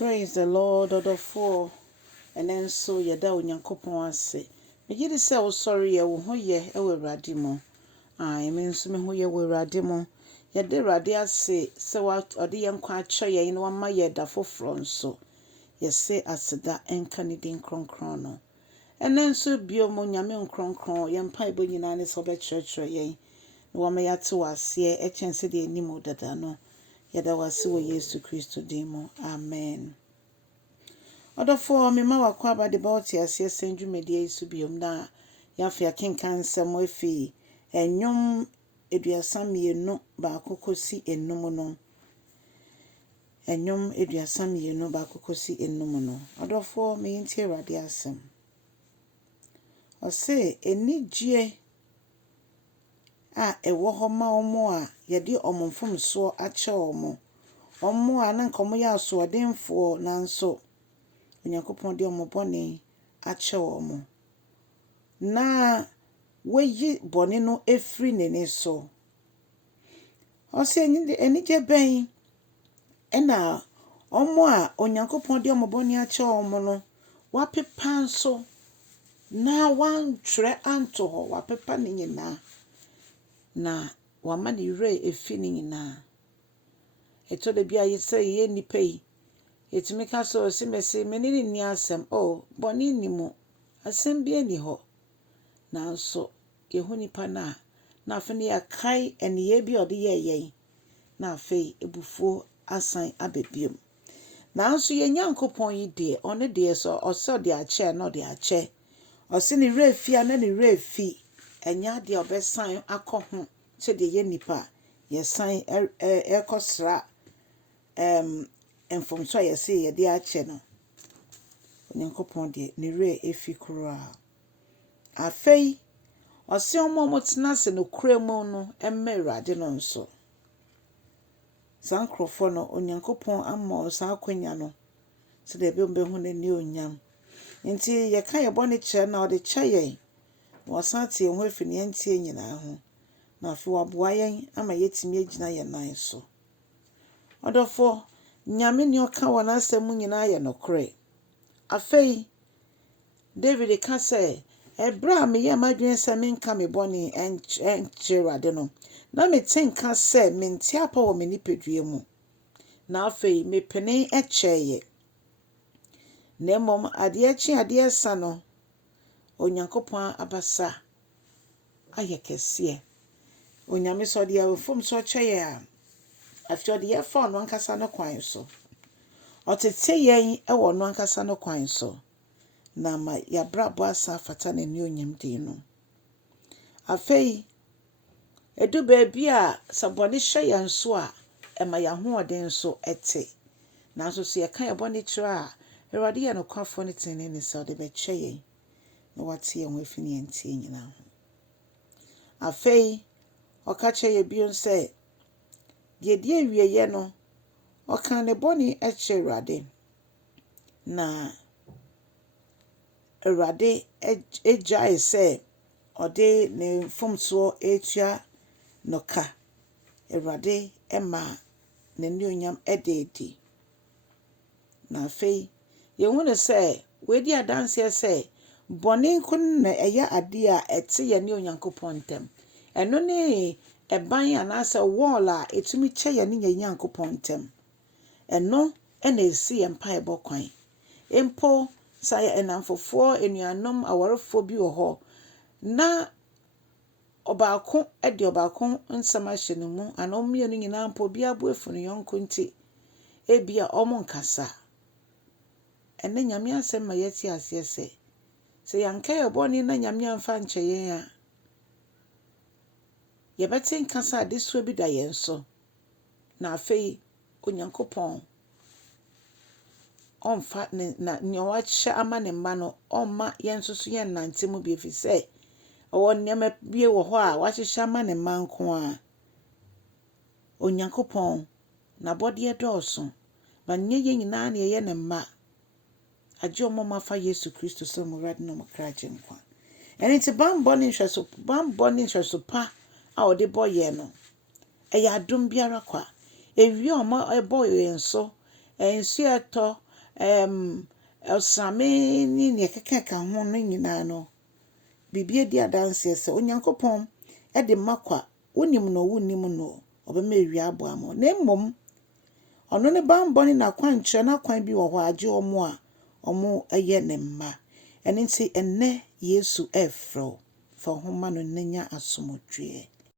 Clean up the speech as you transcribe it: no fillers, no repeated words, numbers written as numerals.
Praise the Lord, Odofo. And then so yada Onyankopon ase. Megye de se wo sorry ye wo ho ye e wo Awurade mo. Ai me nso me ho ye wo Awurade mo. Yade Awurade ase se wa ode ye nkwa acho ye no ma ye da foforo nso. Ye se aseda enka ne din kronkron no. And then so bio mo nyame nkronkron ye mpa ibo nyina ne so be kyerɛkyerɛ ye. No wa ma ya te wase e chense de animo dada no. Yada wase wo Yesu Kristo din mo. Amen. Odofo me ma wakwa ba de ba oti ase ndwumedie isu biom na ya fa kenkan nsɛm afi Ndwom eduasamienu ba kokosi enum no. Ndwom eduasamienu ba kokosi enum no. Odofo me ntie Awurade asɛm. Ose enigyiɛ a ɛwɔ hɔ ma ɔmo a yɛde ɔmo mfomso akyɛ ɔmo. Ɔmo a na nkomo yɛ asoɔdenfo nanso Onyankopɔn de ɔmo bɔne akyɛ ɔmo. Na wayi bɔne no efiri nene so. Ɔse enigye bɛn ɛna ɔmo a Onyankopɔn de ɔmo bɔne akyɛ ɔmo no wapepa nso na wantwerɛ anto hɔ wapepa ne nyinaa. Na wama ne werɛ efi ne nyinaa. Eto de bia yɛsɛ yɛ nipa yi etimi ka so simese menini ni asɛm bɔne ni mu asɛm bi ani hɔ. Nanso yehu nipa na afa ne yakai eniye bi ɔde yɛ yɛn na afei ebufuo asan abebiem. Nanso ye Nyankopɔn yi de ɔne de so ɔsɛ de akyɛ na ɔde akyɛ. Ɔse ne werɛ fi a na ne werɛ fi enya de ɔbɛsan akɔ ho sɛ de yɛ nipa yɛsan ɛkɔsra mfomso a yɛse yɛde akyɛ no. Onyankopɔn de ne werɛ efi kura. Afei ɔse ɔmo tena se no kura mu no ɛmma Awurade no nso. Sankrofo no Onyankopɔn amma ɔsa akonya no sɛ de be hu n'ani onyam. Nti yɛka yɛ bɔne kyerɛ na ɔde kyɛ yɛn. Wɔsan te yɛn ho afi ne ntie nyinaa ho. Na afei waboa yɛn ama yɛtumi agyina yɛn nan so. Odofo nyame ne ɔka wɔ n'asɛm nyinaa yɛ nokore. Afei David ka sɛ ebra me yɛ madwen sɛ menka me bɔne ɛnkyerɛ Awurade no. Na me tenka sɛ mente apa wɔ me nipadua mu. Na afei me pene ɛkyɛɛ. Na mmom adeɛ kye adeɛ sa no Onyankopɔn abasa ayɛ kɛseɛ. Onyame so de afom so kyɛɛ a after the year for no ankasa no kwan so. Ɔtete yɛn ɛwɔ no ankasa no kwan so. Na ma yabrabo asa fata ne onyam din no. Afei edu baabi a sabɔne hyɛ yɛn so a ɛma yɛn hoɔden so ɛte. Nanso so yɛka yɛ bɔne kyerɛ a Awurade yɛ no kwafo ne tene ne sɛ ɔde bɛkyɛ yɛn. Na wate yɛn ho afi ne ntie nyinaa ho. Afei ɔka kyerɛ yɛ bio sɛ yɛdi awieyɛ no ɔka ne bɔne ɛkyɛ Awurade. Na Awurade egyae sɛ ɔde ne mfomso etua no ka. Awurade ɛma n'ani onyam ɛdeedi. Na afei yehu ne sɛ wedi adanse sɛ bɔne nkun na ɛyɛ ade a ɛte yɛ ne Onyankopɔn ntam. Ɛno ne ɛban anaasɛ wall a etumi kyɛ yɛ ne Nyankopɔn ntam. Ɛno ɛna esi yɛ mpa ɛbɔ kwan. Empo sa yɛ enamfofoɔ enuanom awarefo bi wɔ hɔ. Na ɔbaako ɛde ɔbaako nsɛm ahyɛ ne mu ana ɔmmienu nyinaa mpo bi abo efu ne yɔnko nti ebia ɔmo nkasa. Ɛne nyame asɛm ma yɛte aseɛ sɛ yɛanka yɛ bɔne na nyame amfa nkyɛ yɛn a yɛbɛte nkasa adesuo bi da yɛn so. Na afei Onyankopɔn ɔmfa ne na wahyɛ ama ne mma no ɔmma yɛn nso so yɛn nante mu bi efi sɛ ɔwɔ nneɛma bi wɔ hɔ a wahyehyɛ ama ne mma nko a Onyankopɔn n'abɔdeɛ dɔɔso ma nyɛ yɛn nyinaa na yɛyɛ ne mma agye ɔmo mafa Yesu Kristo sɛ mo Awurade na mo kragye nkwa. Ɛne ti bambɔ ne nhwɛso pa a ɔde bɔ yɛn no ɛyɛ adom biara kwa. Ewie ɔmo ɛbɔ yɛn so ensu ɛtɔ Osame ni ne keka ka ho no nyina no bibie di adanse se Onyankopɔn e de makwa wonim no wonim no obema ewia aboa mo na mmom ono ne bambo ni na kwankyerɛ na kwan bi wo ho agye omo a omo eye ne mma eni nti enne Yesu efro fa ho ma no nanya asomdwe